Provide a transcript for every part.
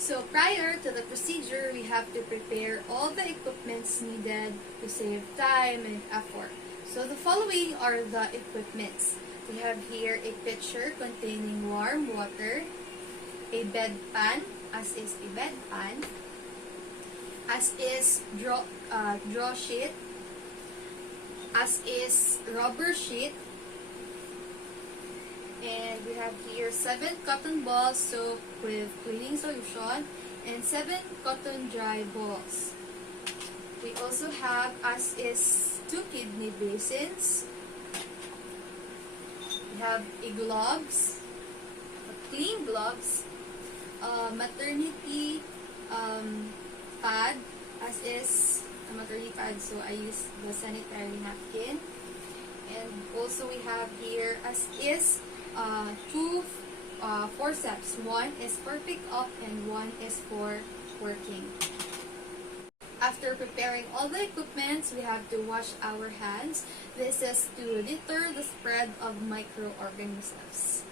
So prior to the procedure, we have to prepare all the equipments needed to save time and effort. So the following are the equipments. We have here a pitcher containing warm water, a bed pan, as is a bed pan, as is draw sheet, as is rubber sheet, and we have here 7 cotton balls soaked with cleaning solution and 7 cotton dry balls. We also have as is 2 kidney basins. We have a gloves, clean gloves, maternity pad, as is a maternity pad, so I use the sanitary napkin. And also we have here as is 2 forceps. One is for pick up and one is for working. After preparing all the equipments, we have to wash our hands. This is to deter the spread of microorganisms.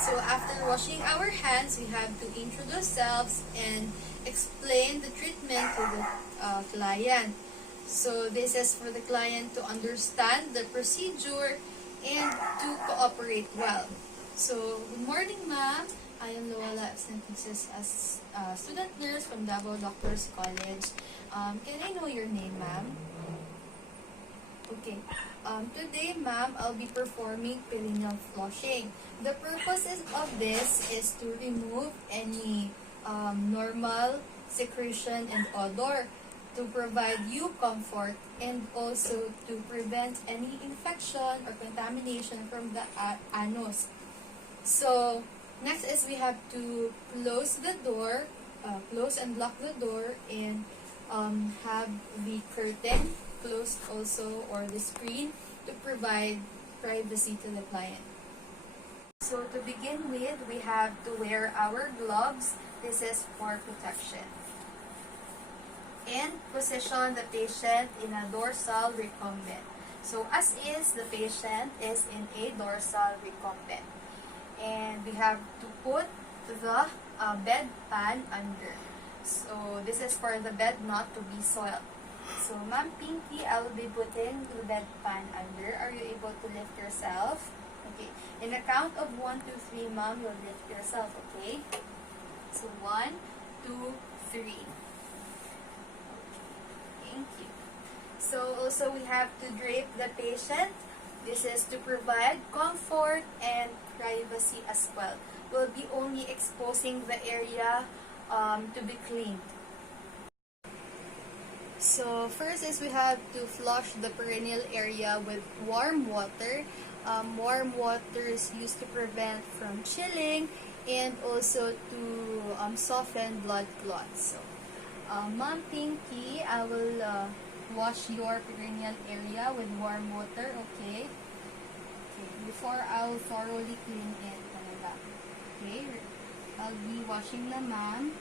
So after washing our hands, we have to introduce ourselves and explain the treatment to the client. So this is for the client to understand the procedure and to cooperate well. So good morning, ma'am. I am Luala Absenteesis as a student nurse from Davao Doctors College. Can I know your name, ma'am? Okay. Today, ma'am, I'll be performing perineal flushing. The purpose of this is to remove any normal secretion and odor, to provide you comfort, and also to prevent any infection or contamination from the anus. So, next is we have to close the door, close and lock the door, and have the curtain closed also, or the screen, to provide privacy to the client. So to begin with, we have to wear our gloves. This is for protection. And position the patient in a dorsal recumbent. So as is, the patient is in a dorsal recumbent. And we have to put the bed pan under. So this is for the bed not to be soiled. So, Ma'am Pinky, I will be putting the bed pan under. Are you able to lift yourself? Okay. In the count of 1, 2, 3, Ma'am, you'll lift yourself, okay? So, 1, 2, 3. Thank you. So, also we have to drape the patient. This is to provide comfort and privacy as well. We'll be only exposing the area to be cleaned. So first is we have to flush the perineal area with warm water. Warm water is used to prevent from chilling and also to soften blood clots. So, Ma'am Pinky, I will wash your perineal area with warm water, okay? Before I'll thoroughly clean it. Okay, I'll be washing na, ma'am.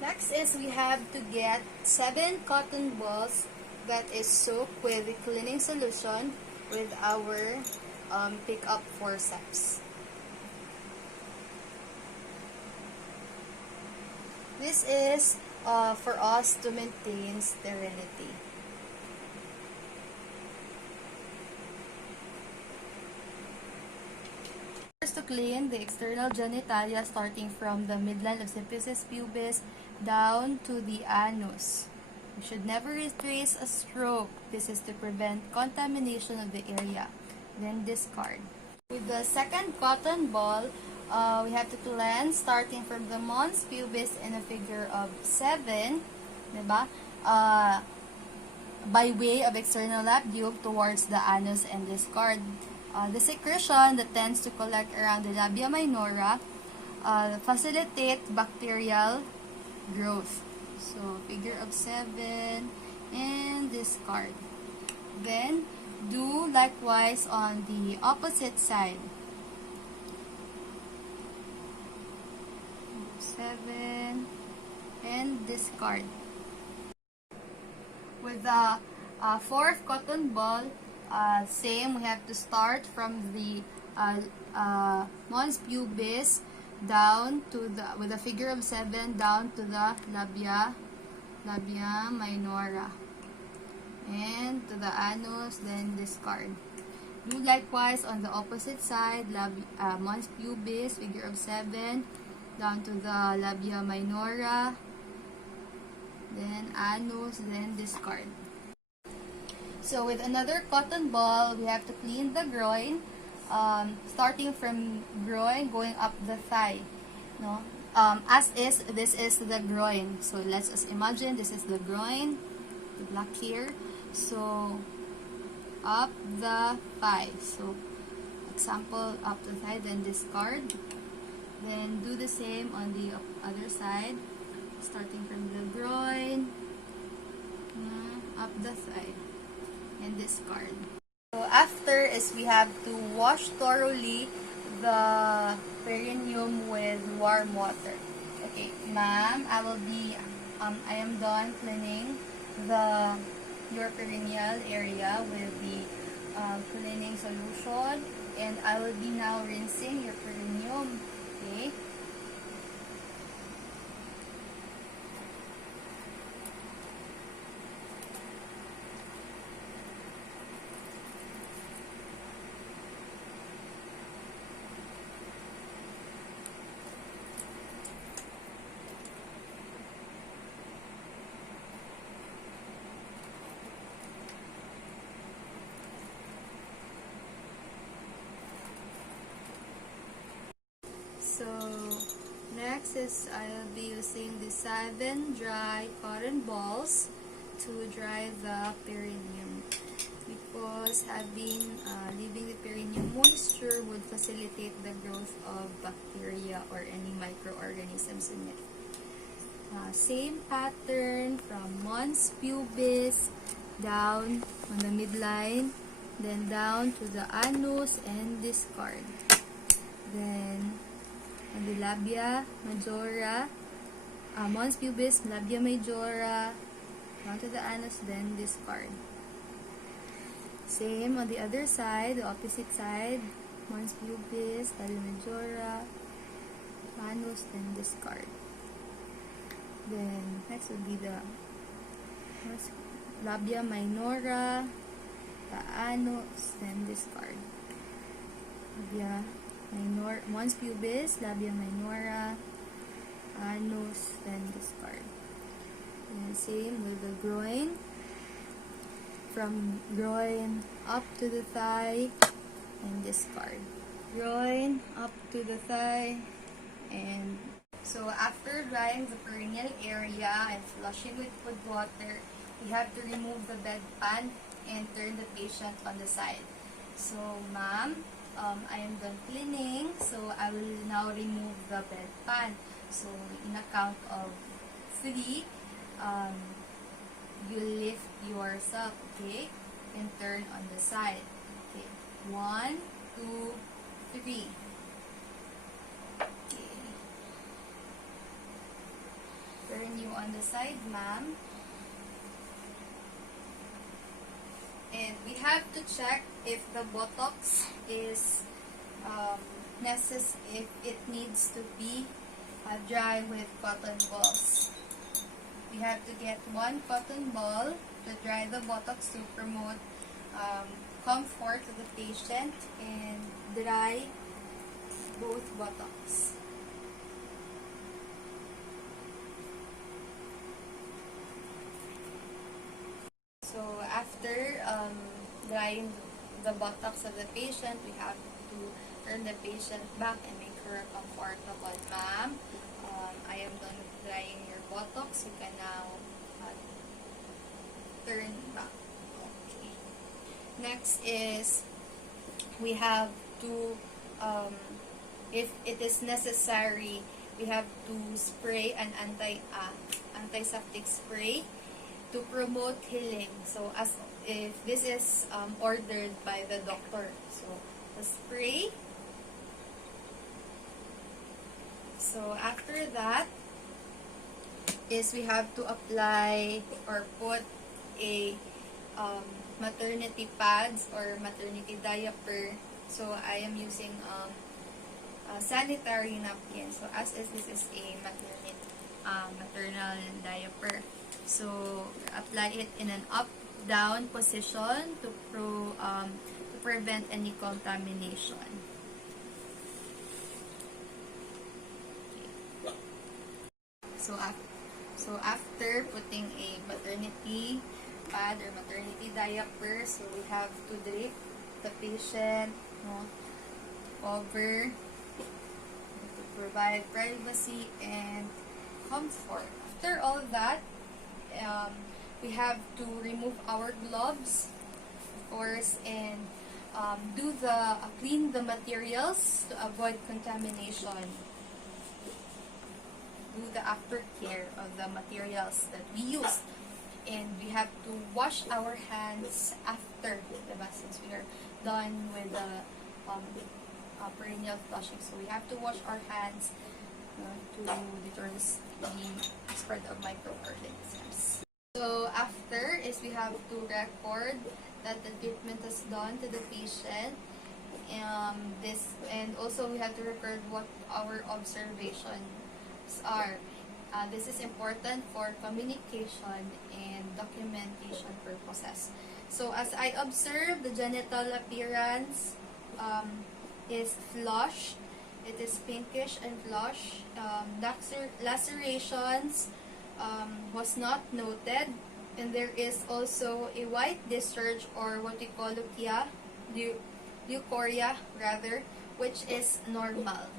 Next is we have to get 7 cotton balls that is soaked with cleaning solution with our pick-up forceps. This is for us to maintain sterility. First, to clean the external genitalia starting from the midline of symphysis pubis down to the anus. You should never retrace a stroke. This is to prevent contamination of the area. Then discard. With the second cotton ball, we have to cleanse starting from the mons pubis in a figure of 7, diba? By way of external labiope towards the anus and discard. The secretion that tends to collect around the labia minora facilitate bacterial growth. So, figure of 7 and discard. Then, do likewise on the opposite side. 7 and discard. With the fourth cotton ball, same, we have to start from the mons pubis down to the, with a figure of 7, down to the labia minora. And to the anus, then discard. Do likewise on the opposite side, mons pubis, figure of 7, down to the labia minora, then anus, then discard. So with another cotton ball, we have to clean the groin, starting from groin, going up the thigh. No? This is the groin. So let's just imagine this is the groin, the black here. So up the thigh. So example, up the thigh, then discard. Then do the same on the other side, starting from the groin, up the thigh, and discard. So after is we have to wash thoroughly the perineum with warm water. Okay, ma'am, I am done cleaning your perineal area with the cleaning solution, and I will be now rinsing your perineum. Okay. So next is I'll be using the 7 dry cotton balls to dry the perineum, because leaving the perineum moisture would facilitate the growth of bacteria or any microorganisms in it. Same pattern from mons pubis down on the midline, then down to the anus and discard. Then on the labia majora, mons pubis, labia majora, down to the anus, then discard. Same on the other side, the opposite side, mons pubis, labia majora, anus, then discard. Then next would be the labia minora, the anus, then discard. Labia mons pubis, labia minora, anus, then discard. And same with the groin, from groin up to the thigh and discard. Groin up to the thigh. And so after drying the perineal area and flushing with cold water, we have to remove the bedpan and turn the patient on the side. So ma'am, I am done cleaning, so I will now remove the bedpan. So in a count of 3, you lift yourself, okay, and turn on the side. Okay, 1, 2, 3. Okay. Turn you on the side, ma'am. And we have to check if the buttocks is if it needs to be dry with cotton balls. We have to get 1 cotton ball to dry the buttocks to promote comfort to the patient and dry both buttocks. So after drying the buttocks of the patient, we have to turn the patient back and make her comfortable. Ma'am, I am done drying your buttocks. You can now turn back. Okay. Next is we have to, if it is necessary, we have to spray an antiseptic spray to promote healing. So as if this is ordered by the doctor. So the spray. So after that is we have to apply or put a maternity pads or maternity diaper. So I am using a sanitary napkin. So as is, this is a maternal diaper. So apply it in an up-down position to prevent any contamination. Okay. So after putting a maternity pad or maternity diaper, so we have to drape the patient over to provide privacy and comfort. After all that, we have to remove our gloves, of course, and clean the materials to avoid contamination. Do the aftercare of the materials that we used, and we have to wash our hands after, since we are done with the perineal flushing. So we have to wash our hands to deter the spread of microorganisms. So after is we have to record that the treatment is done to the patient. And also we have to record what our observations are. This is important for communication and documentation purposes. So as I observe, the genital appearance is flush. It is pinkish and flush. Lacerations was not noted, and there is also a white discharge, or what we call leukorrhea rather, which is normal.